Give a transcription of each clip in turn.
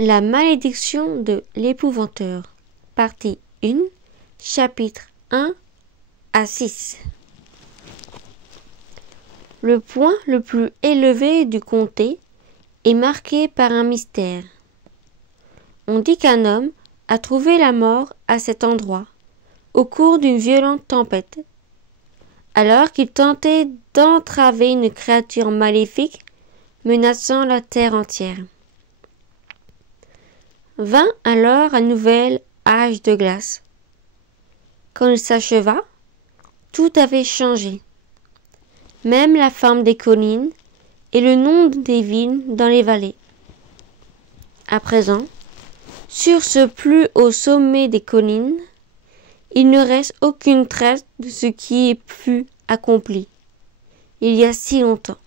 La malédiction de l'épouvanteur, partie 1, chapitres 1 à 6. Le point le plus élevé du comté est marqué par un mystère. On dit qu'un homme a trouvé la mort à cet endroit, au cours d'une violente tempête, alors qu'il tentait d'entraver une créature maléfique menaçant la terre entière. Vint alors un nouvel âge de glace. Quand il s'acheva, tout avait changé, même la forme des collines et le nom des villes dans les vallées. À présent, sur ce plus haut sommet des collines, il ne reste aucune trace de ce qui fut accompli il y a si longtemps.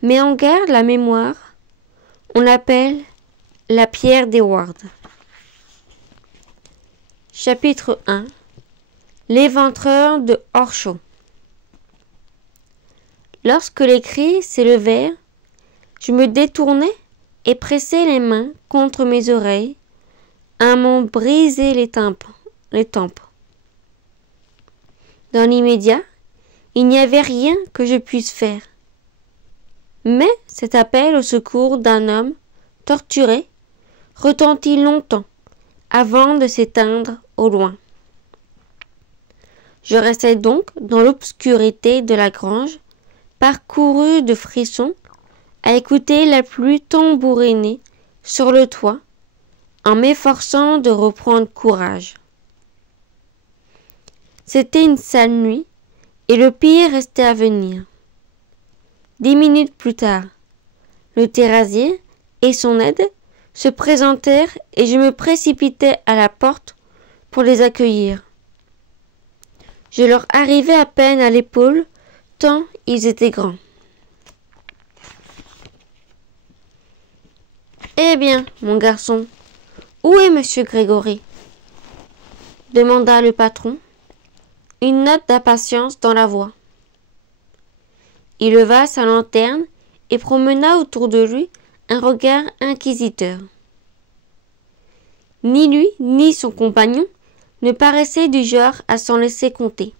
Mais on garde la mémoire, on l'appelle la pierre d'Eward. Chapitre 1. L'éventreur de Horchot. Lorsque les cris s'élevèrent, je me détournai et pressai les mains contre mes oreilles, à m'en briser les tempes. Dans l'immédiat, il n'y avait rien que je puisse faire. Mais cet appel au secours d'un homme torturé retentit longtemps avant de s'éteindre au loin. Je restai donc dans l'obscurité de la grange, parcourue de frissons, à écouter la pluie tambouriner sur le toit, en m'efforçant de reprendre courage. C'était une sale nuit, et le pire restait à venir. 10 minutes plus tard, le terrassier et son aide se présentèrent et je me précipitai à la porte pour les accueillir. Je leur arrivai à peine à l'épaule, tant ils étaient grands. « Eh bien, mon garçon, où est monsieur Grégory ?» demanda le patron, une note d'impatience dans la voix. Il leva sa lanterne et promena autour de lui un regard inquisiteur. Ni lui ni son compagnon ne paraissaient du genre à s'en laisser compter.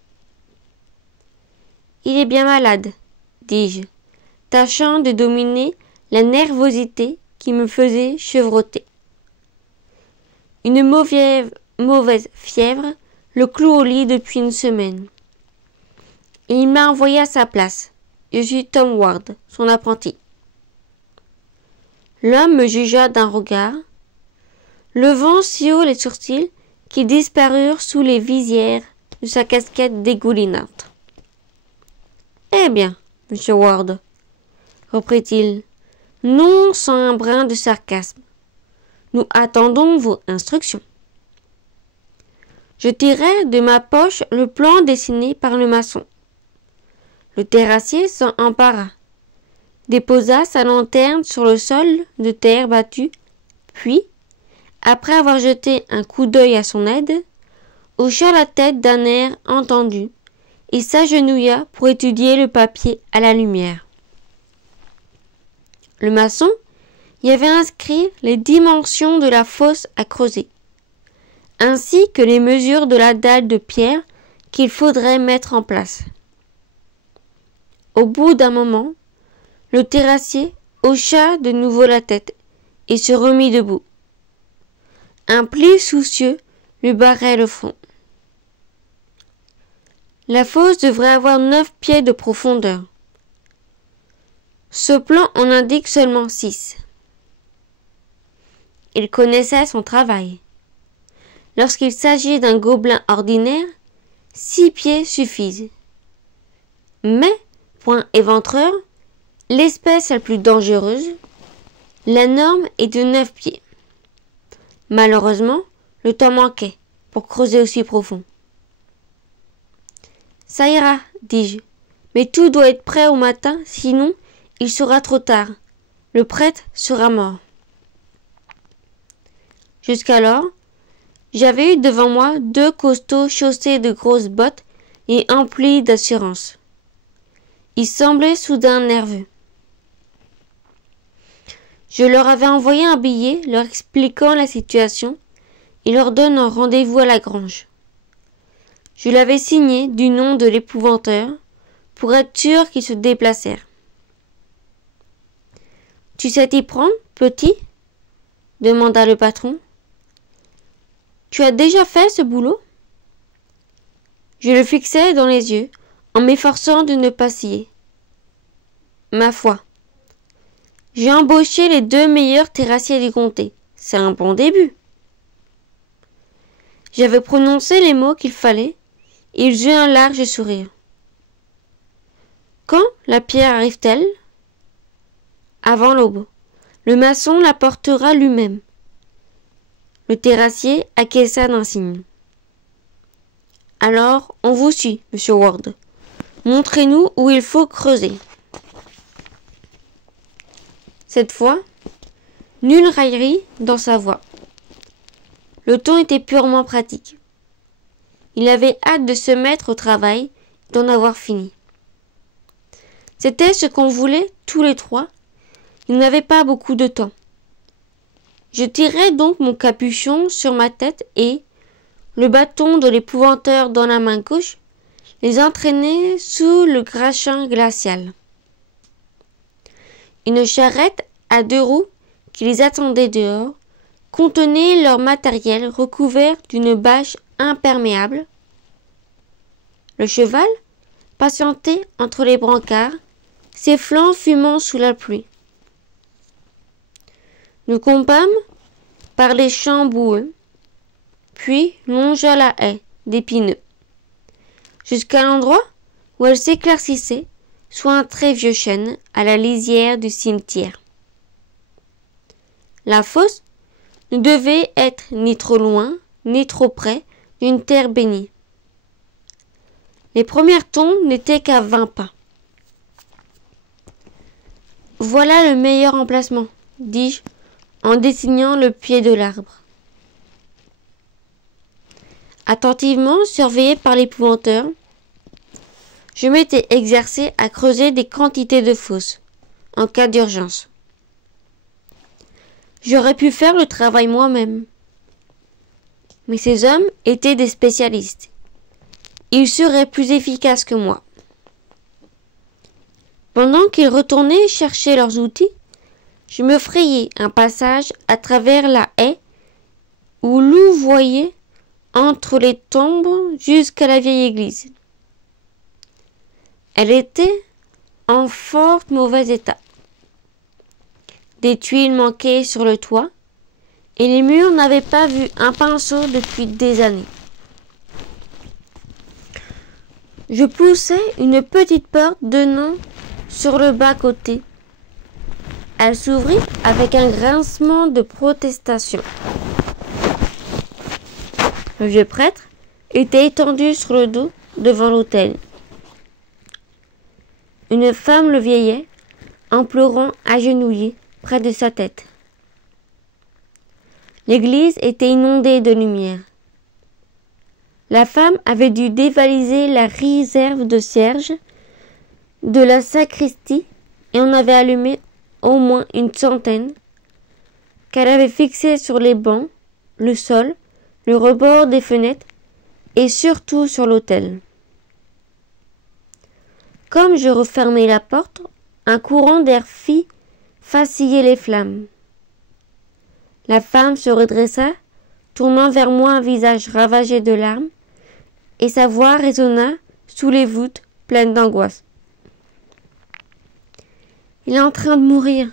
« Il est bien malade, dis-je, tâchant de dominer la nervosité qui me faisait chevrotter. Une mauvaise fièvre le cloue au lit depuis une semaine. Et il m'a envoyé à sa place. Je suis Tom Ward, son apprenti. » L'homme me jugea d'un regard, levant si haut les sourcils qu'ils disparurent sous les visières de sa casquette dégoulinante. « Eh bien, monsieur Ward, reprit-il, non sans un brin de sarcasme, nous attendons vos instructions. » Je tirai de ma poche le plan dessiné par le maçon. Le terrassier s'en empara, déposa sa lanterne sur le sol de terre battue, puis, après avoir jeté un coup d'œil à son aide, hocha la tête d'un air entendu et s'agenouilla pour étudier le papier à la lumière. Le maçon y avait inscrit les dimensions de la fosse à creuser, ainsi que les mesures de la dalle de pierre qu'il faudrait mettre en place. Au bout d'un moment, le terrassier hocha de nouveau la tête et se remit debout. Un pli soucieux lui barrait le front. La fosse devrait avoir 9 pieds de profondeur. Ce plan en indique seulement 6. Il connaissait son travail. Lorsqu'il s'agit d'un gobelin ordinaire, 6 pieds suffisent. Mais, pour un éventreur, l'espèce la plus dangereuse, la norme est de 9 pieds. Malheureusement, le temps manquait pour creuser aussi profond. « Ça ira, dis-je, mais tout doit être prêt au matin, sinon il sera trop tard. Le prêtre sera mort. » Jusqu'alors, j'avais eu devant moi 2 costauds chaussés de grosses bottes et emplis d'assurance. Ils semblaient soudain nerveux. Je leur avais envoyé un billet leur expliquant la situation et leur donnant rendez-vous à la grange. Je l'avais signé du nom de l'épouvanteur pour être sûr qu'ils se déplacèrent. « Tu sais t'y prendre, petit ?» demanda le patron. « Tu as déjà fait ce boulot ?» Je le fixai dans les yeux en m'efforçant de ne pas scier. Ma foi, j'ai embauché les 2 meilleurs terrassiers du comté. C'est un bon début. J'avais prononcé les mots qu'il fallait et ils eurent un large sourire. Quand la pierre arrive-t-elle ? Avant l'aube. Le maçon la portera lui-même. Le terrassier acquiesça d'un signe. Alors, on vous suit, monsieur Ward. Montrez-nous où il faut creuser. Cette fois, nulle raillerie dans sa voix. Le ton était purement pratique. Il avait hâte de se mettre au travail et d'en avoir fini. C'était ce qu'on voulait tous les 3. Il n'avait pas beaucoup de temps. Je tirai donc mon capuchon sur ma tête et, le bâton de l'épouvanteur dans la main gauche, les entraînai sous le grachin glacial. Une charrette à 2 roues qui les attendait dehors contenait leur matériel recouvert d'une bâche imperméable. Le cheval patientait entre les brancards, ses flancs fumant sous la pluie. Nous campâmes par les champs boueux, puis longea la haie d'épineux, jusqu'à l'endroit où elle s'éclaircissait sous un très vieux chêne à la lisière du cimetière. La fosse ne devait être ni trop loin, ni trop près d'une terre bénie. Les premières tombes n'étaient qu'à 20 pas. « Voilà le meilleur emplacement, » dis-je, en désignant le pied de l'arbre. Attentivement surveillé par l'épouvanteur, je m'étais exercé à creuser des quantités de fosses, en cas d'urgence. J'aurais pu faire le travail moi-même. Mais ces hommes étaient des spécialistes. Ils seraient plus efficaces que moi. Pendant qu'ils retournaient chercher leurs outils, je me frayais un passage à travers la haie où louvoyait entre les tombes jusqu'à la vieille église. Elle était en fort mauvais état. Des tuiles manquaient sur le toit et les murs n'avaient pas vu un pinceau depuis des années. Je poussai une petite porte donnant sur le bas-côté. Elle s'ouvrit avec un grincement de protestation. Le vieux prêtre était étendu sur le dos devant l'autel. Une femme le veillait, en pleurant agenouillée près de sa tête. L'église était inondée de lumière. La femme avait dû dévaliser la réserve de cierges de la sacristie et en avait allumé au moins une centaine, qu'elle avait fixées sur les bancs, le sol, le rebord des fenêtres et surtout sur l'autel. Comme je refermai la porte, un courant d'air fit vaciller les flammes. La femme se redressa, tournant vers moi un visage ravagé de larmes, et sa voix résonna sous les voûtes pleines d'angoisse. « Il est en train de mourir.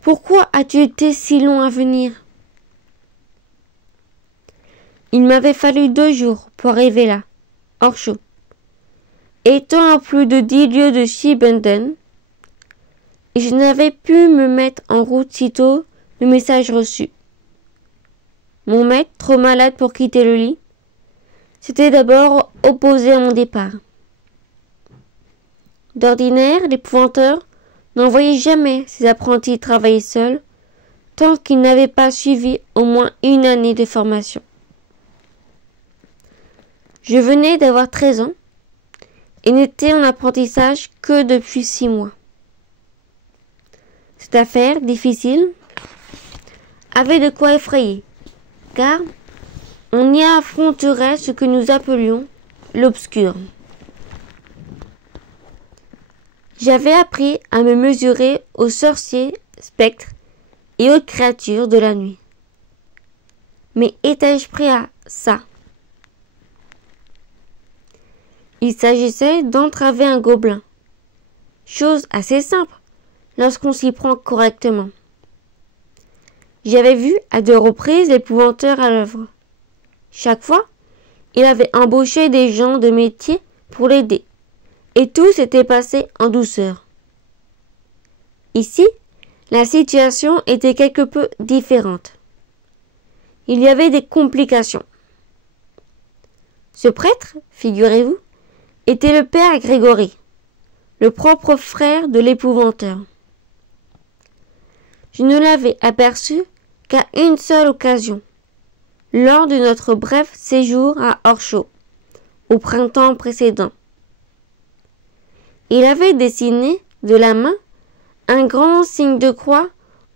Pourquoi as-tu été si long à venir ?» Il m'avait fallu 2 jours pour arriver là, hors chaud. Étant à plus de 10 lieues de Shibenden, et je n'avais pu me mettre en route sitôt le message reçu. Mon maître, trop malade pour quitter le lit, s'était d'abord opposé à mon départ. D'ordinaire, l'épouvanteur n'envoyait jamais ses apprentis travailler seuls tant qu'ils n'avaient pas suivi au moins 1 année de formation. Je venais d'avoir 13 ans et n'étais en apprentissage que depuis 6 mois. Cette affaire difficile avait de quoi effrayer, car on y affronterait ce que nous appelions l'obscur. J'avais appris à me mesurer aux sorciers, spectres et autres créatures de la nuit. Mais étais-je prêt à ça? Il s'agissait d'entraver un gobelin. Chose assez simple lorsqu'on s'y prend correctement. J'avais vu à 2 reprises l'épouvanteur à l'œuvre. Chaque fois, il avait embauché des gens de métier pour l'aider, et tout s'était passé en douceur. Ici, la situation était quelque peu différente. Il y avait des complications. Ce prêtre, figurez-vous, était le père Grégory, le propre frère de l'épouvanteur. Je ne l'avais aperçu qu'à une seule occasion, lors de notre bref séjour à Orchaud, au printemps précédent. Il avait dessiné de la main un grand signe de croix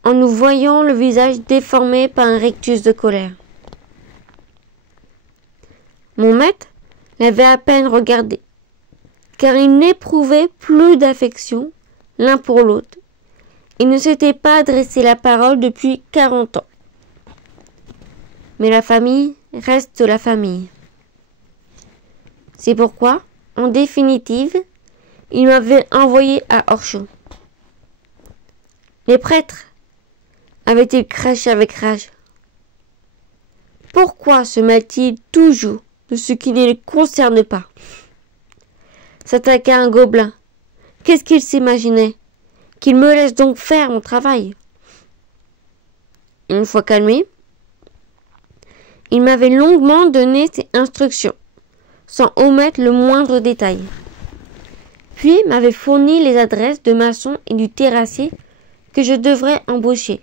en nous voyant le visage déformé par un rictus de colère. Mon maître l'avait à peine regardé, car ils n'éprouvaient plus d'affection l'un pour l'autre. Ils ne s'étaient pas adressé la parole depuis 40 ans. Mais la famille reste la famille. C'est pourquoi, en définitive, il m'avait envoyé à Orchaud. Les prêtres avaient-ils craché avec rage? Pourquoi se mêlent-ils toujours de ce qui ne les concerne pas? S'attaquer à un gobelin, qu'est-ce qu'il s'imaginait? Qu'il me laisse donc faire mon travail. Une fois calmé, il m'avait longuement donné ses instructions, sans omettre le moindre détail. Puis m'avait fourni les adresses de maçons et du terrassier que je devrais embaucher.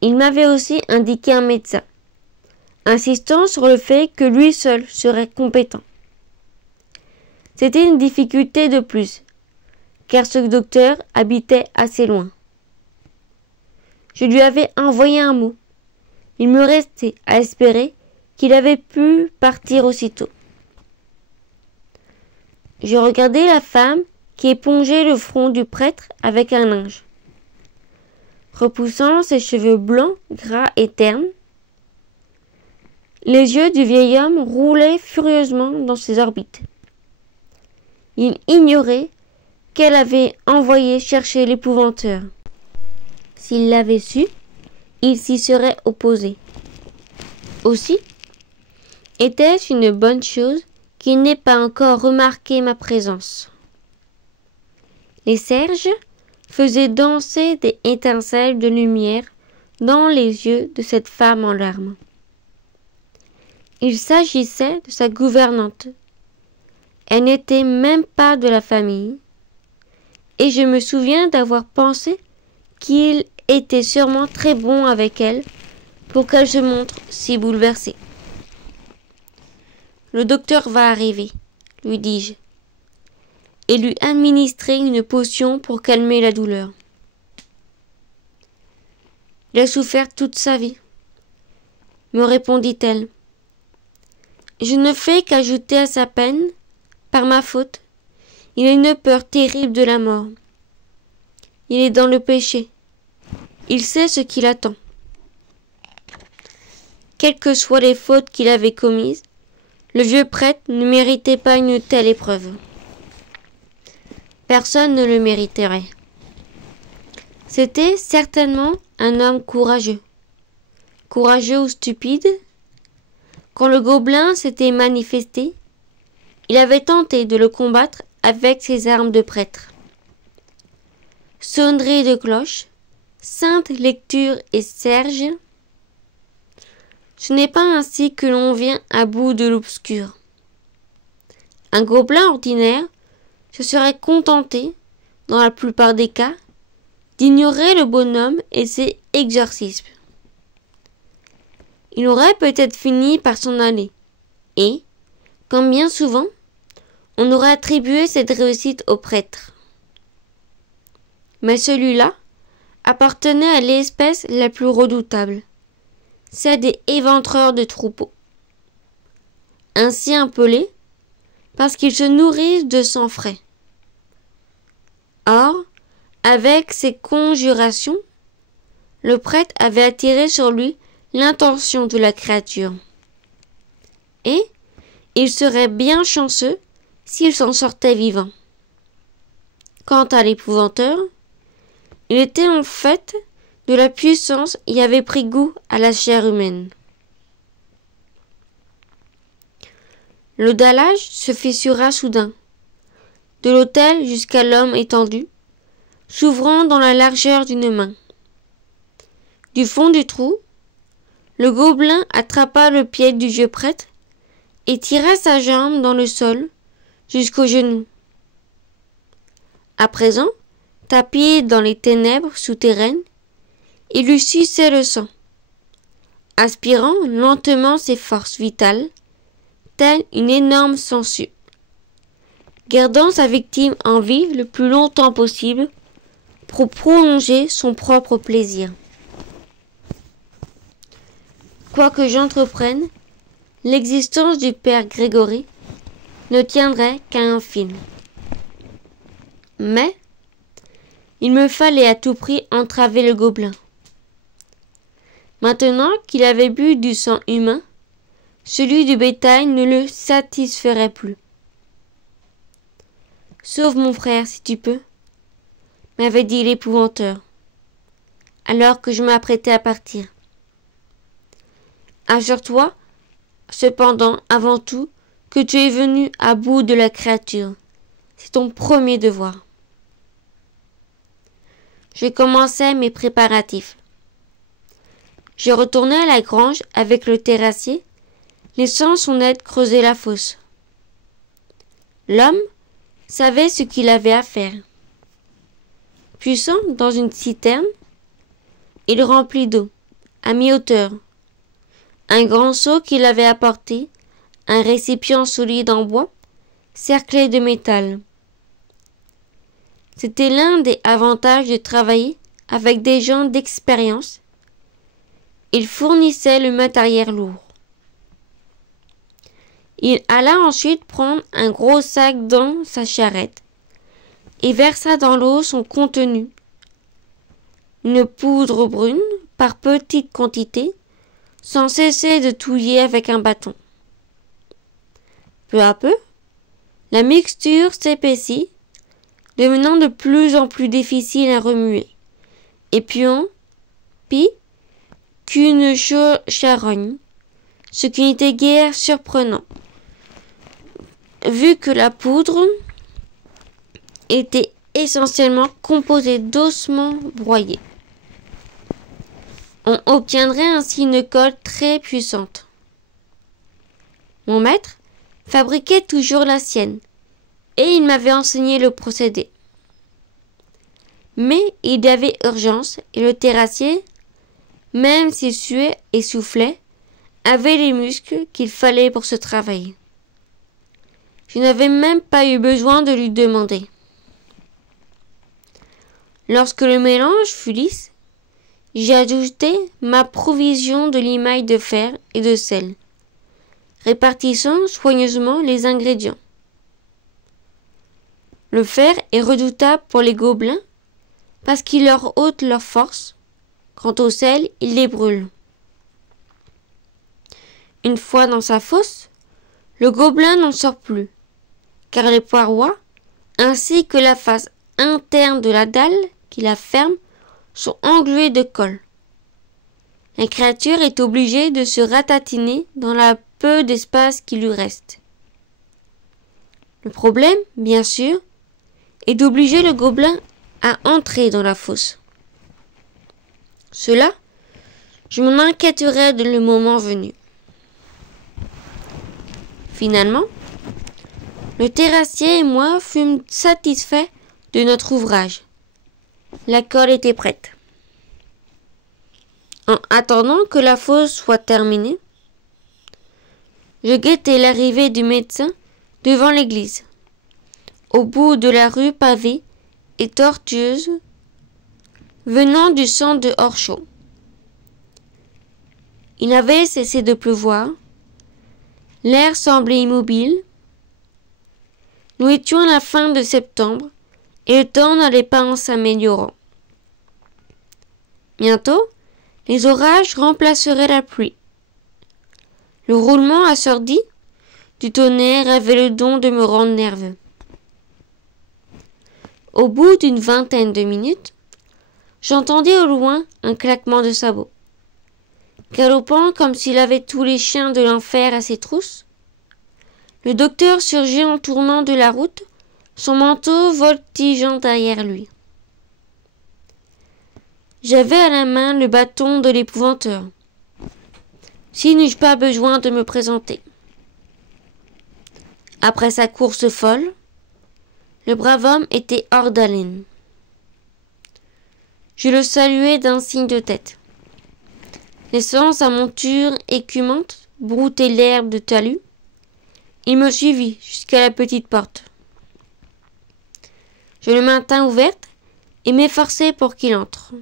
Il m'avait aussi indiqué un médecin, insistant sur le fait que lui seul serait compétent. C'était une difficulté de plus, car ce docteur habitait assez loin. Je lui avais envoyé un mot. Il me restait à espérer qu'il avait pu partir aussitôt. Je regardais la femme qui épongeait le front du prêtre avec un linge. Repoussant ses cheveux blancs, gras et ternes, les yeux du vieil homme roulaient furieusement dans ses orbites. Il ignorait qu'elle avait envoyé chercher l'épouvanteur. S'il l'avait su, il s'y serait opposé. Aussi, était-ce une bonne chose qu'il n'ait pas encore remarqué ma présence? Les cierges faisaient danser des étincelles de lumière dans les yeux de cette femme en larmes. Il s'agissait de sa gouvernante. Elle n'était même pas de la famille, et je me souviens d'avoir pensé qu'il était sûrement très bon avec elle pour qu'elle se montre si bouleversée. « Le docteur va arriver, lui dis-je, et lui administrer une potion pour calmer la douleur. Il a souffert toute sa vie, me répondit-elle. Je ne fais qu'ajouter à sa peine, par ma faute. Il a une peur terrible de la mort. Il est dans le péché. Il sait ce qu'il attend. Quelles que soient les fautes qu'il avait commises, le vieux prêtre ne méritait pas une telle épreuve. Personne ne le mériterait. C'était certainement un homme courageux. Courageux ou stupide? Quand le gobelin s'était manifesté, il avait tenté de le combattre avec ses armes de prêtre. Sonnerie de cloche, sainte lecture et serge. Ce n'est pas ainsi que l'on vient à bout de l'obscur. Un gobelin ordinaire se serait contenté, dans la plupart des cas, d'ignorer le bonhomme et ses exorcismes. Il aurait peut-être fini par s'en aller, et, comme bien souvent, on aurait attribué cette réussite au prêtre. Mais celui-là appartenait à l'espèce la plus redoutable, celle des éventreurs de troupeaux. Ainsi appelés parce qu'ils se nourrissent de sang frais. Or, avec ses conjurations, le prêtre avait attiré sur lui l'intention de la créature. Et il serait bien chanceux s'il s'en sortait vivant. Quant à l'épouvanteur, il était en fait de la puissance et avait pris goût à la chair humaine. Le dallage se fissura soudain, de l'autel jusqu'à l'homme étendu, s'ouvrant dans la largeur d'une main. Du fond du trou, le gobelin attrapa le pied du vieux prêtre et tira sa jambe dans le sol jusqu'au genou. À présent, tapis dans les ténèbres souterraines, il lui suçait le sang, aspirant lentement ses forces vitales, telle une énorme sangsue, gardant sa victime en vie le plus longtemps possible pour prolonger son propre plaisir. Quoi que j'entreprenne, l'existence du père Grégory ne tiendrait qu'à un film. Mais il me fallait à tout prix entraver le gobelin. Maintenant qu'il avait bu du sang humain, celui du bétail ne le satisferait plus. « Sauve mon frère, si tu peux, » m'avait dit l'épouvanteur, alors que je m'apprêtais à partir. « Assure-toi, cependant, avant tout, que tu es venu à bout de la créature. C'est ton premier devoir. » Je commençais mes préparatifs. Je retournai à la grange avec le terrassier, laissant son aide creuser la fosse. L'homme savait ce qu'il avait à faire. Puisant dans une citerne, il remplit d'eau, à mi-hauteur, un grand seau qu'il avait apporté, un récipient solide en bois, cerclé de métal. C'était l'un des avantages de travailler avec des gens d'expérience. Il fournissait le matériel lourd. Il alla ensuite prendre un gros sac dans sa charrette et versa dans l'eau son contenu. Une poudre brune, par petites quantités, sans cesser de touiller avec un bâton. Peu à peu, la mixture s'épaissit, devenant de plus en plus difficile à remuer, et puis qu'une charogne, ce qui n'était guère surprenant, vu que la poudre était essentiellement composée d'ossements broyés. On obtiendrait ainsi une colle très puissante. Mon maître fabriquait toujours la sienne, et il m'avait enseigné le procédé. Mais il y avait urgence, et le terrassier, même s'il suait et soufflait, avait les muscles qu'il fallait pour ce travail. Je n'avais même pas eu besoin de lui demander. Lorsque le mélange fut lisse, j'ai ajouté ma provision de limaille de fer et de sel, répartissant soigneusement les ingrédients. Le fer est redoutable pour les gobelins parce qu'il leur ôte leur force. Quant au sel, il les brûle. Une fois dans sa fosse, le gobelin n'en sort plus, car les parois, ainsi que la face interne de la dalle qui la ferme, sont engluées de colle. La créature est obligée de se ratatiner dans la peu d'espace qui lui reste. Le problème, bien sûr, est d'obliger le gobelin à entrer dans la fosse. Cela, je m'en inquiéterai le moment venu. Finalement, le terrassier et moi fûmes satisfaits de notre ouvrage. La colle était prête. En attendant que la fosse soit terminée, je guettais l'arrivée du médecin devant l'église, au bout de la rue pavée et tortueuse venant du centre de Horsham. Il avait cessé de pleuvoir. L'air semblait immobile. Nous étions à la fin de septembre et le temps n'allait pas en s'améliorant. Bientôt, les orages remplaceraient la pluie. Le roulement assourdi du tonnerre avait le don de me rendre nerveux. Au bout d'une vingtaine de minutes, j'entendis au loin un claquement de sabots. Galopant comme s'il avait tous les chiens de l'enfer à ses trousses, le docteur surgit en tournant de la route, son manteau voltigeant derrière lui. J'avais à la main le bâton de l'épouvanteur. Si n'eus-je pas besoin de me présenter. Après sa course folle, le brave homme était hors d'haleine. Je le saluai d'un signe de tête. Laissant sa monture écumante brouter l'herbe de talus, il me suivit jusqu'à la petite porte. Je le maintins ouverte et m'efforçai pour qu'il entre.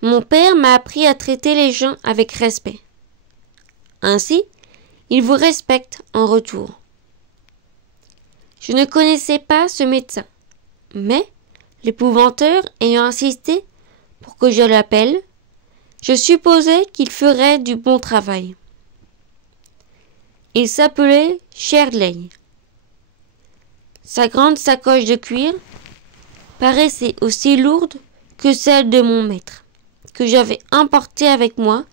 Mon père m'a appris à traiter les gens avec respect. Ainsi, ils vous respectent en retour. Je ne connaissais pas ce médecin, mais l'épouvanteur ayant insisté pour que je l'appelle, je supposais qu'il ferait du bon travail. Il s'appelait Sherdley. Sa grande sacoche de cuir paraissait aussi lourde que celle de mon maître, que j'avais emportée avec moi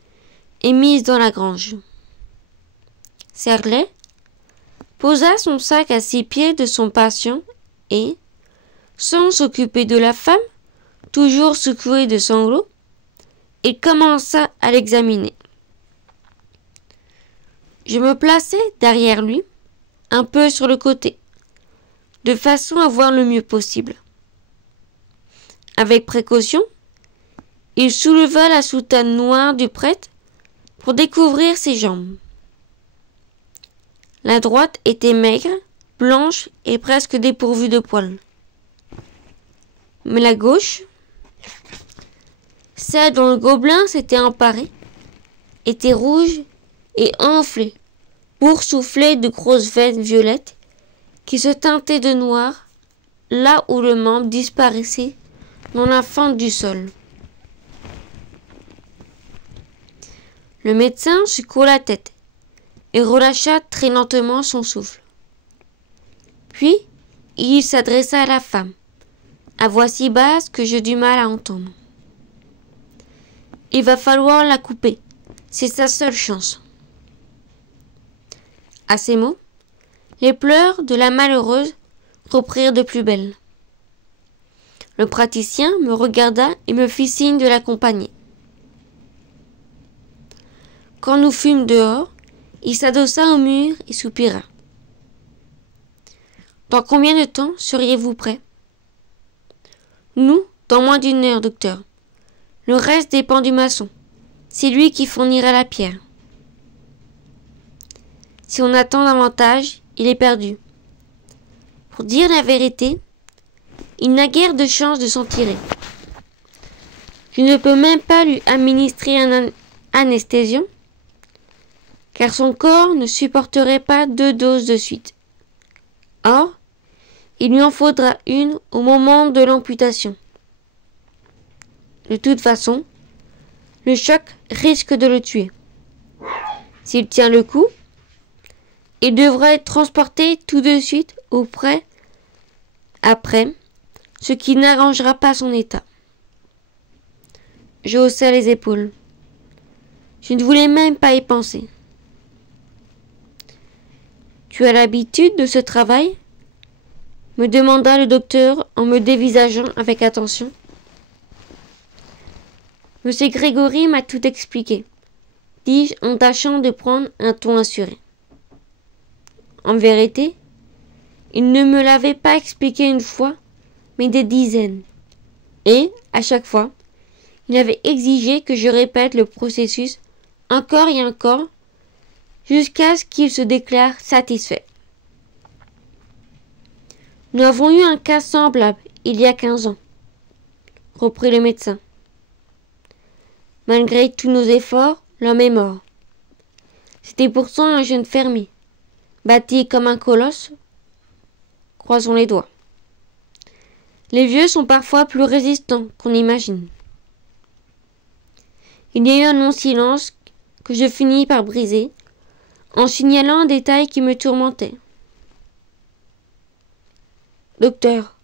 et mise dans la grange. Sherdley posa son sac à 6 pieds de son patient et, sans s'occuper de la femme, toujours secouée de sanglots, il commença à l'examiner. Je me plaçai derrière lui, un peu sur le côté, de façon à voir le mieux possible. Avec précaution, il souleva la soutane noire du prêtre pour découvrir ses jambes. La droite était maigre, blanche et presque dépourvue de poils. Mais la gauche, celle dont le gobelin s'était emparé, était rouge et enflée, boursouflée de grosses veines violettes qui se teintaient de noir là où le membre disparaissait dans la fente du sol. Le médecin secoua la tête et relâcha très lentement son souffle. Puis, il s'adressa à la femme, à voix si basse que j'eus du mal à entendre. Il va falloir la couper, c'est sa seule chance. À ces mots, les pleurs de la malheureuse reprirent de plus belle. Le praticien me regarda et me fit signe de l'accompagner. Quand nous fûmes dehors, il s'adossa au mur et soupira. « Dans combien de temps seriez-vous prêt ?»« Nous, dans moins d'1 heure, docteur. Le reste dépend du maçon. C'est lui qui fournira la pierre. Si on attend davantage, il est perdu. Pour dire la vérité, il n'a guère de chance de s'en tirer. Je ne peux même pas lui administrer un anesthésion, car son corps ne supporterait pas 2 doses de suite. Or, il lui en faudra une au moment de l'amputation. De toute façon, le choc risque de le tuer. S'il tient le coup, il devra être transporté tout de suite auprès après, ce qui n'arrangera pas son état. Je haussai les épaules. Je ne voulais même pas y penser. Tu as l'habitude de ce travail ? Me demanda le docteur en me dévisageant avec attention. Monsieur Grégory m'a tout expliqué, dis-je en tâchant de prendre un ton assuré. En vérité, il ne me l'avait pas expliqué une fois, mais des dizaines. Et, à chaque fois, il avait exigé que je répète le processus encore et encore, jusqu'à ce qu'il se déclare satisfait. Nous avons eu un cas semblable il y a 15 ans. reprit le médecin. Malgré tous nos efforts, l'homme est mort. C'était pourtant un jeune fermier, bâti comme un colosse. Croisons les doigts. Les vieux sont parfois plus résistants qu'on imagine. Il y a eu un long silence que je finis par briser en signalant un détail qui me tourmentait. Docteur,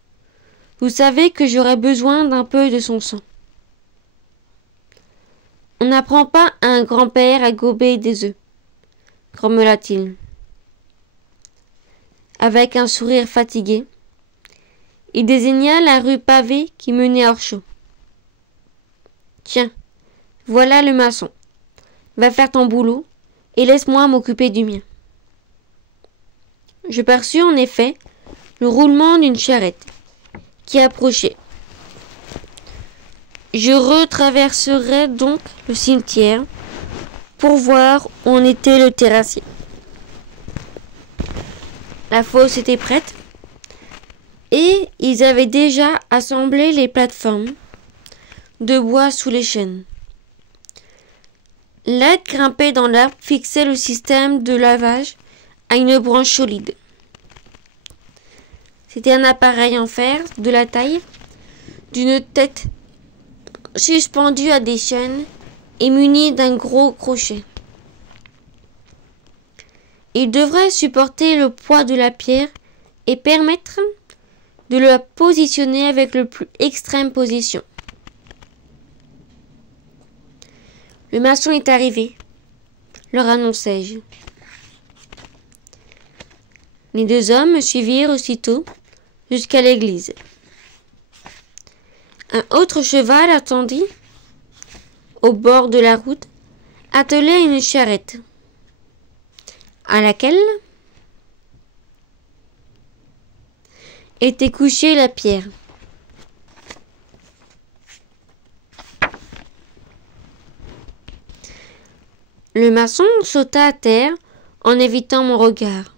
vous savez que j'aurais besoin d'un peu de son sang. On n'apprend pas à un grand-père à gober des œufs, grommela-t-il. Avec un sourire fatigué, il désigna la rue pavée qui menait à Orchaud. Tiens, voilà le maçon. Va faire ton boulot et laisse-moi m'occuper du mien. Je perçus en effet le roulement d'une charrette qui approchait. Je retraverserai donc le cimetière pour voir où en était le terrassier. La fosse était prête et ils avaient déjà assemblé les plateformes de bois sous les chênes. L'aide grimpée dans l'arbre fixait le système de lavage à une branche solide. C'était un appareil en fer de la taille d'une tête suspendue à des chaînes et muni d'un gros crochet. Il devrait supporter le poids de la pierre et permettre de la positionner avec le plus extrême position. Le maçon est arrivé, leur annonçai-je. Les deux hommes me suivirent aussitôt jusqu'à l'église. Un autre cheval attendit, au bord de la route, attelé à une charrette, à laquelle était couchée la pierre. Le maçon sauta à terre en évitant mon regard.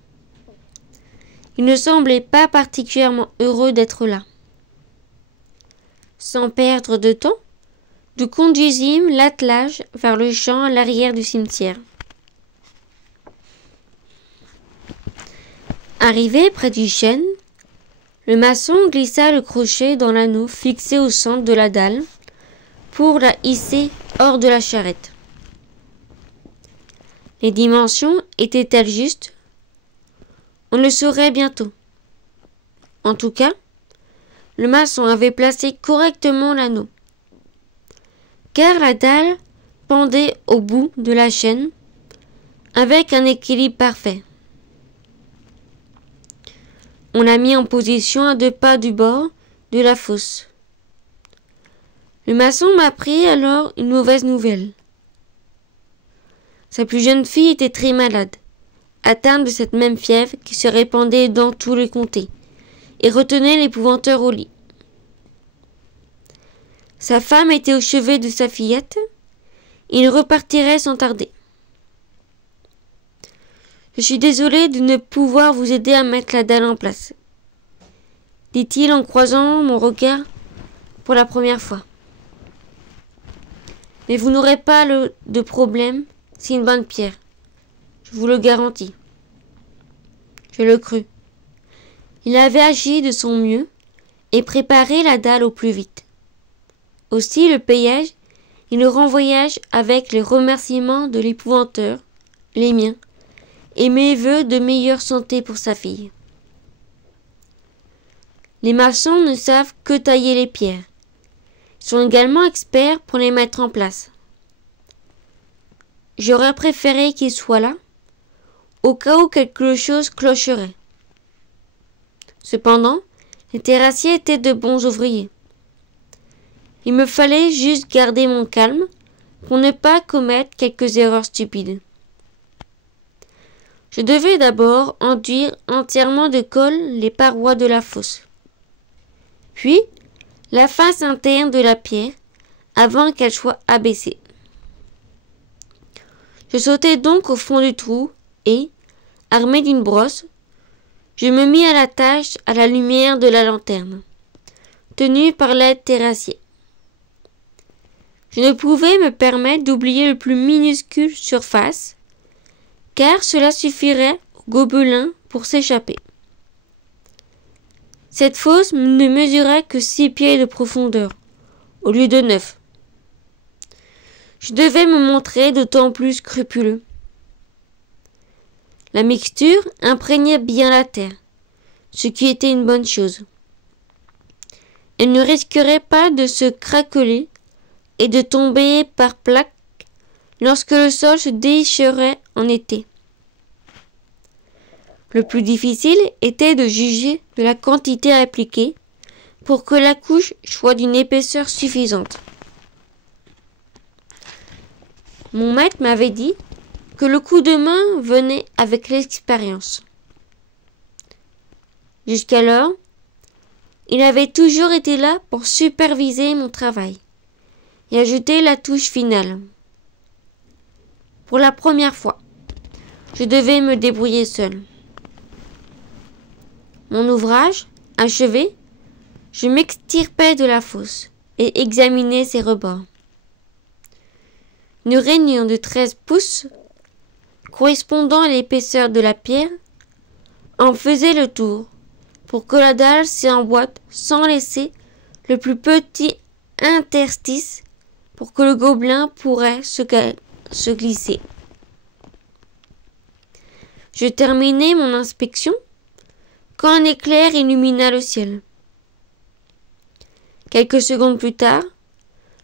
Il ne semblait pas particulièrement heureux d'être là. Sans perdre de temps, nous conduisîmes l'attelage vers le champ à l'arrière du cimetière. Arrivé près du chêne, le maçon glissa le crochet dans l'anneau fixé au centre de la dalle pour la hisser hors de la charrette. Les dimensions étaient-elles justes? On le saurait bientôt. En tout cas, le maçon avait placé correctement l'anneau, car la dalle pendait au bout de la chaîne avec un équilibre parfait. On l'a mis en position à 2 pas du bord de la fosse. Le maçon m'apprit alors une mauvaise nouvelle. Sa plus jeune fille était très malade, atteinte de cette même fièvre qui se répandait dans tout le comté et retenait l'épouvanteur au lit. Sa femme était au chevet de sa fillette. Il repartirait sans tarder. Je suis désolé de ne pouvoir vous aider à mettre la dalle en place, dit-il en croisant mon regard pour la première fois. Mais vous n'aurez pas de problème, c'est une bonne pierre. Je vous le garantis. Je le crus. Il avait agi de son mieux et préparé la dalle au plus vite. Aussi le payai-je et le renvoyai-je avec les remerciements de l'épouvanteur, les miens, et mes vœux de meilleure santé pour sa fille. Les maçons ne savent que tailler les pierres. Ils sont également experts pour les mettre en place. J'aurais préféré qu'ils soient là, au cas où quelque chose clocherait. Cependant, les terrassiers étaient de bons ouvriers. Il me fallait juste garder mon calme pour ne pas commettre quelques erreurs stupides. Je devais d'abord enduire entièrement de colle les parois de la fosse, puis la face interne de la pierre avant qu'elle soit abaissée. Je sautai donc au fond du trou et, armé d'une brosse, je me mis à la tâche à la lumière de la lanterne, tenue par l'aide terrassier. Je ne pouvais me permettre d'oublier le plus minuscule surface, car cela suffirait au gobelin pour s'échapper. Cette fosse ne mesurait que 6 pieds de profondeur, au lieu de 9. Je devais me montrer d'autant plus scrupuleux. La mixture imprégnait bien la terre, ce qui était une bonne chose. Elle ne risquerait pas de se craqueler et de tomber par plaques lorsque le sol se déchirait en été. Le plus difficile était de juger de la quantité à appliquer pour que la couche soit d'une épaisseur suffisante. Mon maître m'avait dit que le coup de main venait avec l'expérience. Jusqu'alors, il avait toujours été là pour superviser mon travail et ajouter la touche finale. Pour la première fois, je devais me débrouiller seul. Mon ouvrage achevé, je m'extirpai de la fosse et examinai ses rebords. Une rainure de 13 pouces, correspondant à l'épaisseur de la pierre, en faisait le tour pour que la dalle s'emboîte sans laisser le plus petit interstice pour que le gobelin pourrait se glisser. Je terminai mon inspection quand un éclair illumina le ciel. Quelques secondes plus tard,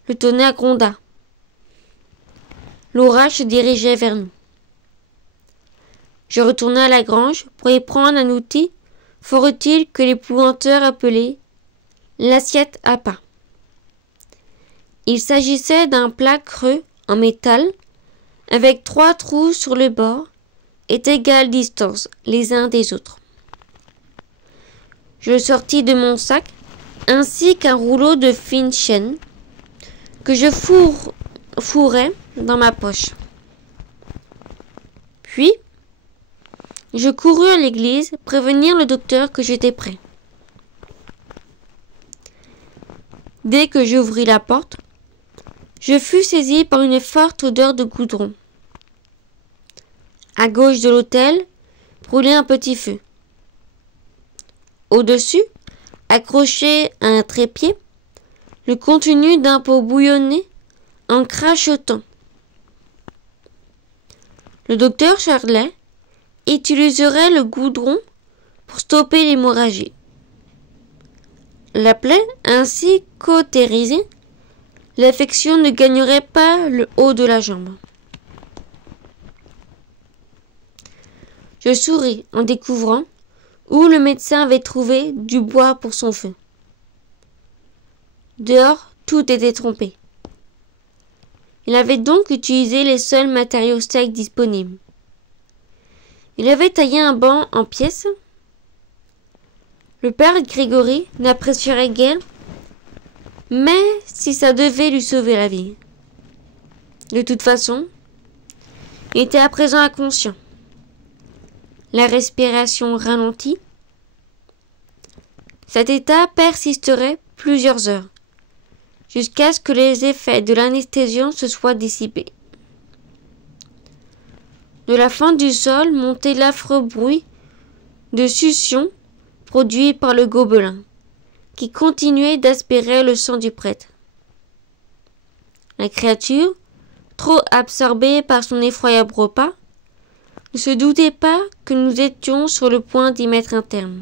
le tonnerre gronda. L'orage se dirigeait vers nous. Je retournai à la grange pour y prendre un outil fort utile que l'épouvanteur appelait l'assiette à pain. Il s'agissait d'un plat creux en métal avec 3 trous sur le bord et d'égale distance les uns des autres. Je le sortis de mon sac ainsi qu'un rouleau de fine chaîne que je fourrai dans ma poche. Puis, je courus à l'église prévenir le docteur que j'étais prêt. Dès que j'ouvris la porte, je fus saisi par une forte odeur de goudron. À gauche de l'autel brûlait un petit feu. Au-dessus, accroché à un trépied, le contenu d'un pot bouillonnait en crachotant. Le docteur Charlet utiliserait le goudron pour stopper l'hémorragie. La plaie ainsi cautérisée, l'affection ne gagnerait pas le haut de la jambe. Je souris en découvrant où le médecin avait trouvé du bois pour son feu. Dehors, tout était trompé. Il avait donc utilisé les seuls matériaux secs disponibles. Il avait taillé un banc en pièces. Le père Grégory n'apprécierait guère, mais si ça devait lui sauver la vie. De toute façon, il était à présent inconscient. La respiration ralentie. Cet état persisterait plusieurs heures, jusqu'à ce que les effets de l'anesthésiant se soient dissipés. De la fente du sol montait l'affreux bruit de succion produit par le gobelin, qui continuait d'aspirer le sang du prêtre. La créature, trop absorbée par son effroyable repas, ne se doutait pas que nous étions sur le point d'y mettre un terme.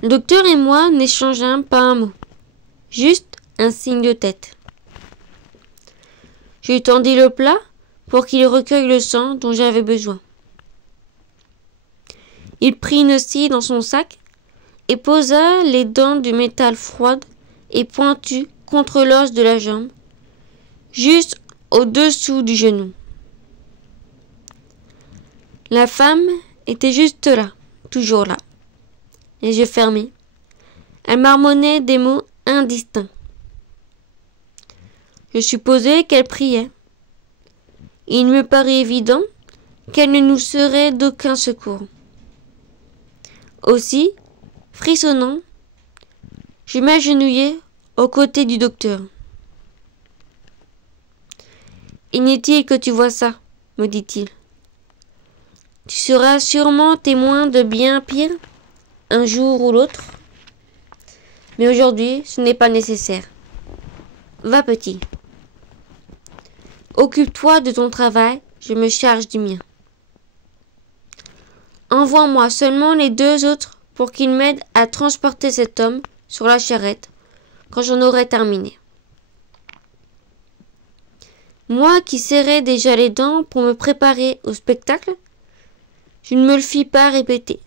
Le docteur et moi n'échangeâmes pas un mot, juste un signe de tête. Je lui tendis le plat pour qu'il recueille le sang dont j'avais besoin. Il prit une scie dans son sac et posa les dents du métal froides et pointues contre l'os de la jambe, juste au-dessous du genou. La femme était juste là, toujours là, les yeux fermés. Elle marmonnait des mots indistincts. Je supposais qu'elle priait. Il me paraît évident qu'elle ne nous serait d'aucun secours. Aussi, frissonnant, je m'agenouillai aux côtés du docteur. « Inutile que tu vois ça, me dit-il. Tu seras sûrement témoin de bien pire, un jour ou l'autre. Mais aujourd'hui, ce n'est pas nécessaire. Va, petit. Occupe-toi de ton travail, je me charge du mien. Envoie-moi seulement les 2 autres pour qu'ils m'aident à transporter cet homme sur la charrette quand j'en aurai terminé. » Moi qui serrais déjà les dents pour me préparer au spectacle, je ne me le fis pas répéter.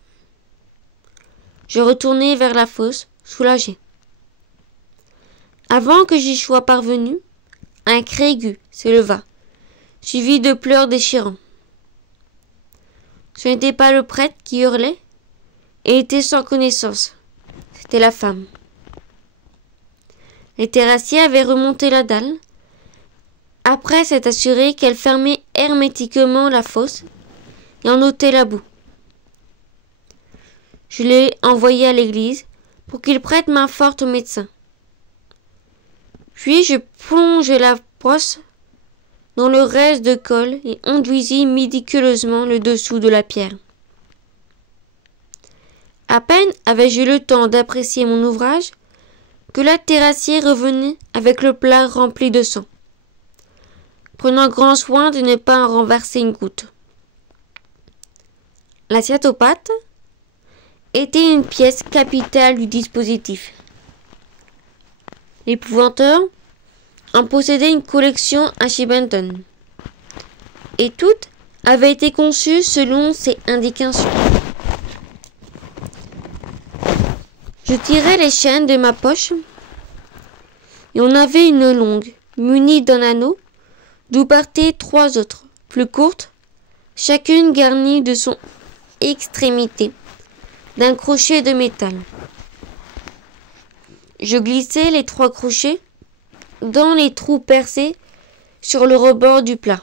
Je retournai vers la fosse, soulagé. Avant que j'y sois parvenu, un cri aigu s'éleva, suivi de pleurs déchirants. Ce n'était pas le prêtre qui hurlait, et était sans connaissance. C'était la femme. Les terrassiers avaient remonté la dalle, après s'être assuré qu'elle fermait hermétiquement la fosse et en ôtait la boue. Je l'ai envoyé à l'église pour qu'il prête main forte au médecin. Puis je plongeai la brosse dans le reste de colle et enduisis méticuleusement le dessous de la pierre. À peine avais-je eu le temps d'apprécier mon ouvrage que la terrassier revenait avec le plat rempli de sang, prenant grand soin de ne pas en renverser une goutte. L'assiette aux pâtes était une pièce capitale du dispositif. L'épouvanteur en possédait une collection à Shibenton, et toutes avaient été conçues selon ses indications. Je tirai les chaînes de ma poche, et on avait une longue, munie d'un anneau, d'où partaient 3 autres, plus courtes, chacune garnie de son extrémité d'un crochet de métal. Je glissai les 3 crochets dans les trous percés sur le rebord du plat.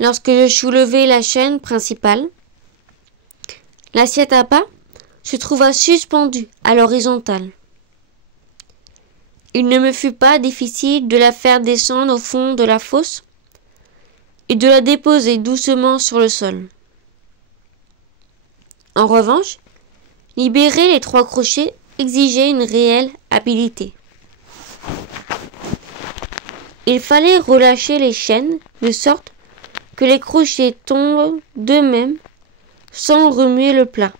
Lorsque je soulevai la chaîne principale, l'assiette à pas se trouva suspendue à l'horizontale. Il ne me fut pas difficile de la faire descendre au fond de la fosse et de la déposer doucement sur le sol. En revanche, libérer les 3 crochets exigeait une réelle habileté. Il fallait relâcher les chaînes de sorte que les crochets tombent d'eux-mêmes sans remuer le plat,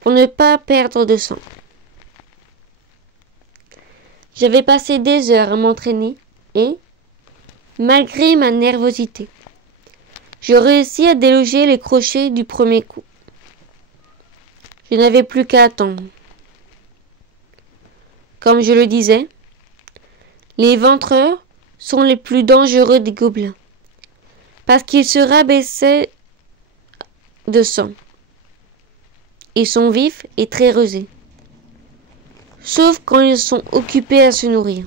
pour ne pas perdre de sang. J'avais passé des heures à m'entraîner et, malgré ma nervosité, je réussis à déloger les crochets du premier coup. Je n'avais plus qu'à attendre. Comme je le disais, les éventreurs sont les plus dangereux des gobelins, parce qu'ils se rabaissaient de sang. Ils sont vifs et très rusés, sauf quand ils sont occupés à se nourrir.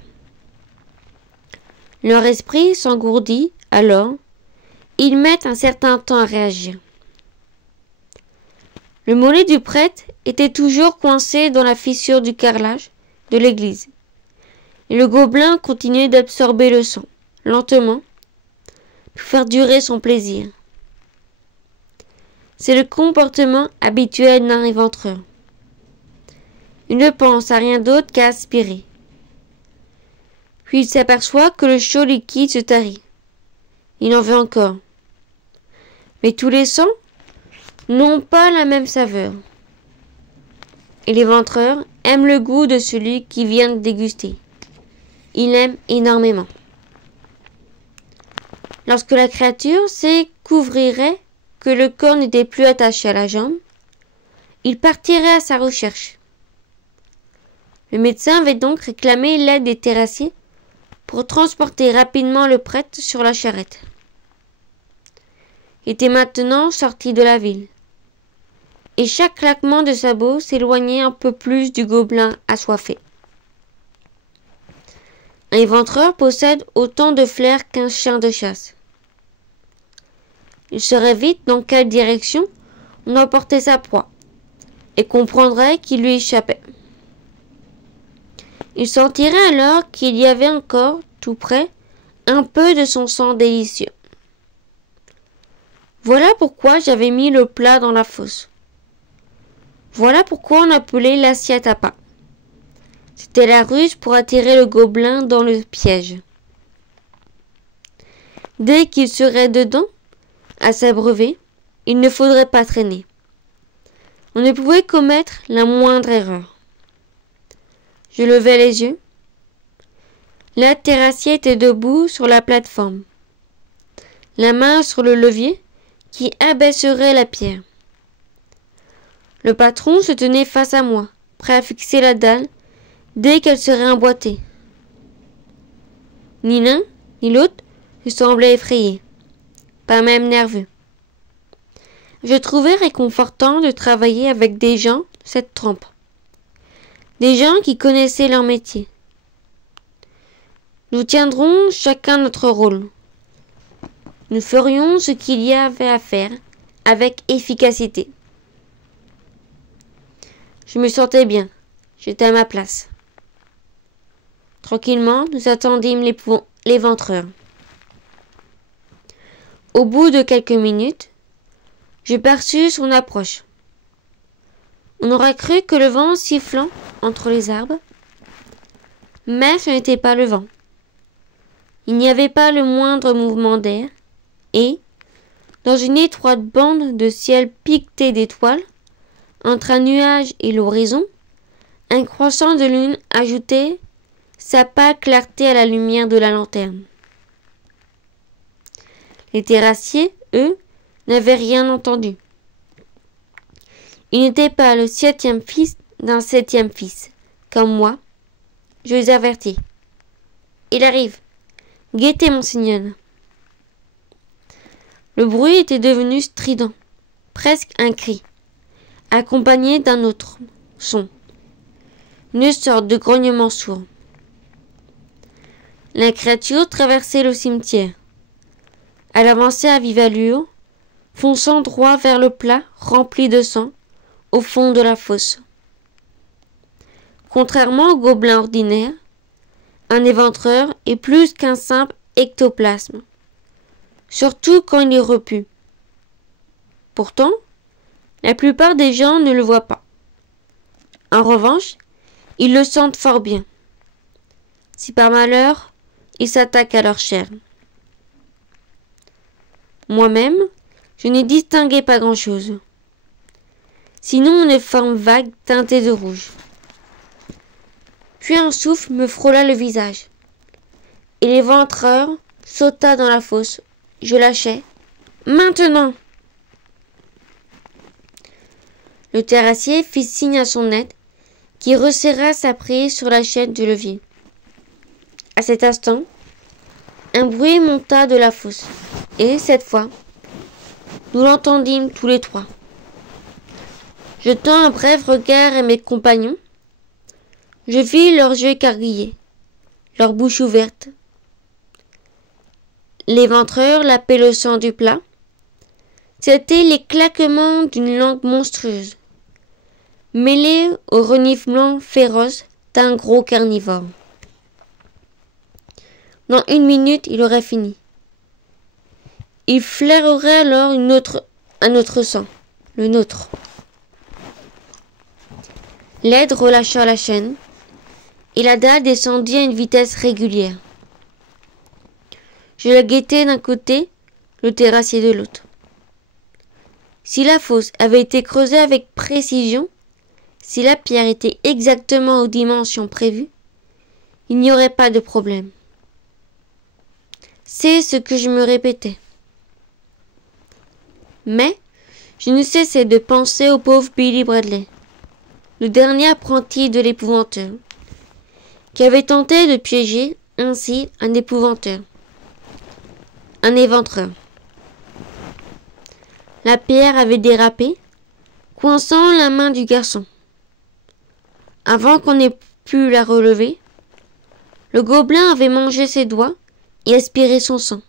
Leur esprit s'engourdit alors, ils mettent un certain temps à réagir. Le mollet du prêtre était toujours coincé dans la fissure du carrelage de l'église, et le gobelin continuait d'absorber le sang, lentement, pour faire durer son plaisir. C'est le comportement habituel d'un éventreur. Il ne pense à rien d'autre qu'à aspirer. Puis il s'aperçoit que le chaud liquide se tarit. Il en veut encore. Mais tous les sangs n'ont pas la même saveur. Et l'éventreur aime le goût de celui qui vient de déguster. Il aime énormément. Lorsque la créature découvrirait que le corps n'était plus attaché à la jambe, il partirait à sa recherche. Le médecin avait donc réclamé l'aide des terrassiers pour transporter rapidement le prêtre sur la charrette. Il était maintenant sorti de la ville, et chaque claquement de sabots s'éloignait un peu plus du gobelin assoiffé. Un éventreur possède autant de flair qu'un chien de chasse. Il saurait vite dans quelle direction on emportait sa proie, et comprendrait qu'il lui échappait. Il sentirait alors qu'il y avait encore, tout près, un peu de son sang délicieux. Voilà pourquoi j'avais mis le plat dans la fosse. Voilà pourquoi on appelait l'assiette à pain. C'était la ruse pour attirer le gobelin dans le piège. Dès qu'il serait dedans, à s'abreuver, il ne faudrait pas traîner. On ne pouvait commettre la moindre erreur. Je levai les yeux. La terrassier était debout sur la plateforme, la main sur le levier qui abaisserait la pierre. Le patron se tenait face à moi, prêt à fixer la dalle dès qu'elle serait emboîtée. Ni l'un ni l'autre ne semblait effrayé, pas même nerveux. Je trouvais réconfortant de travailler avec des gens de cette trempe, des gens qui connaissaient leur métier. Nous tiendrons chacun notre rôle. Nous ferions ce qu'il y avait à faire avec efficacité. Je me sentais bien, j'étais à ma place. Tranquillement, nous attendîmes l'éventreur. Au bout de quelques minutes, je perçus son approche. On aurait cru que le vent sifflant entre les arbres, mais ce n'était pas le vent. Il n'y avait pas le moindre mouvement d'air, et, dans une étroite bande de ciel piqueté d'étoiles, entre un nuage et l'horizon, un croissant de lune ajoutait sa pâle clarté à la lumière de la lanterne. Les terrassiers, eux, n'avaient rien entendu. Ils n'étaient pas le 7e fils d'un 7e fils, comme moi. Je les avertis. Il arrive. Guettez, monseigneur. Le bruit était devenu strident, presque un cri, accompagné d'un autre son, une sorte de grognement sourd. La créature traversait le cimetière. Elle avançait à vive allure, fonçant droit vers le plat rempli de sang, au fond de la fosse. Contrairement au gobelin ordinaire, un éventreur est plus qu'un simple ectoplasme, surtout quand il est repu. Pourtant, la plupart des gens ne le voient pas. En revanche, ils le sentent fort bien. Si par malheur, ils s'attaquent à leur chair. Moi-même, je n'y distinguais pas grand-chose. Sinon une forme vague teintée de rouge. Puis un souffle me frôla le visage, et l'éventreur sauta dans la fosse. Je lâchai. Maintenant! Le terrassier fit signe à son aide, qui resserra sa prise sur la chaîne du levier. À cet instant, un bruit monta de la fosse, et cette fois, nous l'entendîmes tous les trois. Jetant un bref regard à mes compagnons, je vis leurs yeux écarquillés, leur bouche ouverte. L'éventreur lapait le sang du plat. C'étaient les claquements d'une langue monstrueuse, mêlés au reniflement féroce d'un gros carnivore. Dans 1 minute, il aurait fini. Il flairerait alors un autre sang, le nôtre. L'aide relâcha la chaîne, et la dalle descendit à une vitesse régulière. Je la guettais d'un côté, le terrassier de l'autre. Si la fosse avait été creusée avec précision, si la pierre était exactement aux dimensions prévues, il n'y aurait pas de problème. C'est ce que je me répétais. Mais je ne cessais de penser au pauvre Billy Bradley, le dernier apprenti de l'épouvanteur, qui avait tenté de piéger ainsi un épouvanteur, un éventreur. La pierre avait dérapé, coinçant la main du garçon. Avant qu'on ait pu la relever, le gobelin avait mangé ses doigts et aspiré son sang.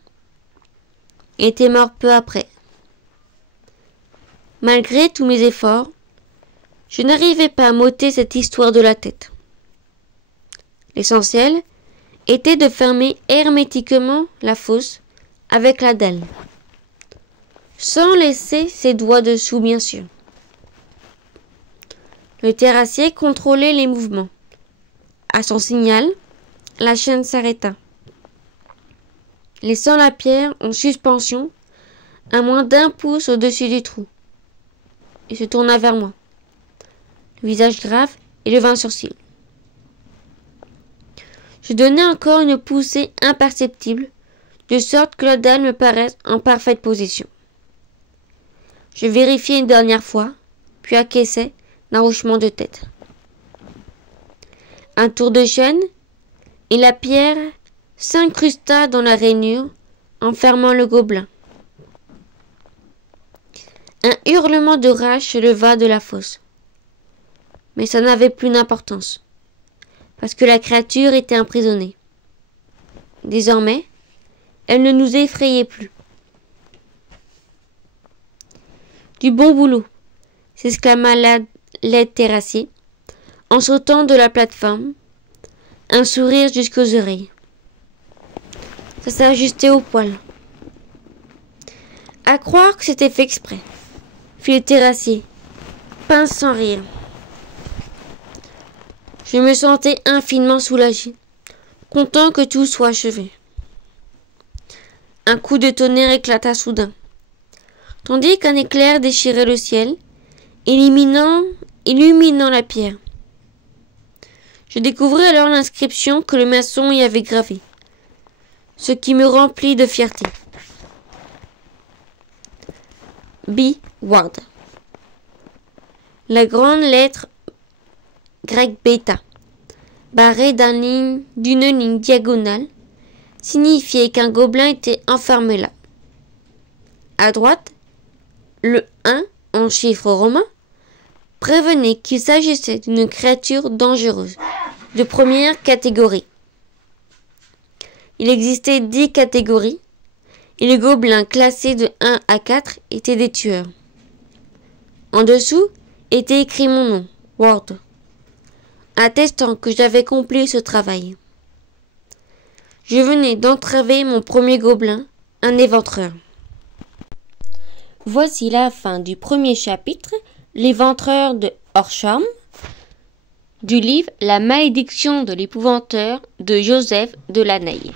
Il était mort peu après. Malgré tous mes efforts, je n'arrivais pas à m'ôter cette histoire de la tête. L'essentiel était de fermer hermétiquement la fosse avec la dalle, sans laisser ses doigts dessous bien sûr. Le terrassier contrôlait les mouvements. À son signal, la chaîne s'arrêta, laissant la pierre en suspension à moins d'1 pouce au-dessus du trou. Il se tourna vers moi, le visage grave et leva un sourcil. Je donnai encore une poussée imperceptible, de sorte que la dalle me paraisse en parfaite position. Je vérifiai une dernière fois, puis acquiesçai d'un hochement de tête. Un tour de chaîne, et la pierre s'incrusta dans la rainure, en fermant le gobelin. Un hurlement de rage se leva de la fosse. Mais ça n'avait plus d'importance, parce que la créature était emprisonnée. Désormais, elle ne nous effrayait plus. Du bon boulot, s'exclama l'aide terrassier, en sautant de la plateforme, un sourire jusqu'aux oreilles. Ça s'ajustait au poil. À croire que c'était fait exprès, fit le terrassier, pince sans rire. Je me sentais infiniment soulagé, content que tout soit achevé. Un coup de tonnerre éclata soudain, tandis qu'un éclair déchirait le ciel, illuminant la pierre. Je découvris alors l'inscription que le maçon y avait gravée, ce qui me remplit de fierté. B. Ward. La grande lettre grecque bêta, barrée d'une ligne diagonale, signifiait qu'un gobelin était enfermé là. À droite, le 1 en chiffres romains prévenait qu'il s'agissait d'une créature dangereuse de première catégorie. Il existait 10 catégories et les gobelins classés de 1 à 4 étaient des tueurs. En dessous était écrit mon nom, Ward, attestant que j'avais accompli ce travail. Je venais d'entraver mon premier gobelin, un éventreur. Voici la fin du premier chapitre, l'éventreur de Horsham, du livre La malédiction de l'épouvanteur de Joseph de Lanaye.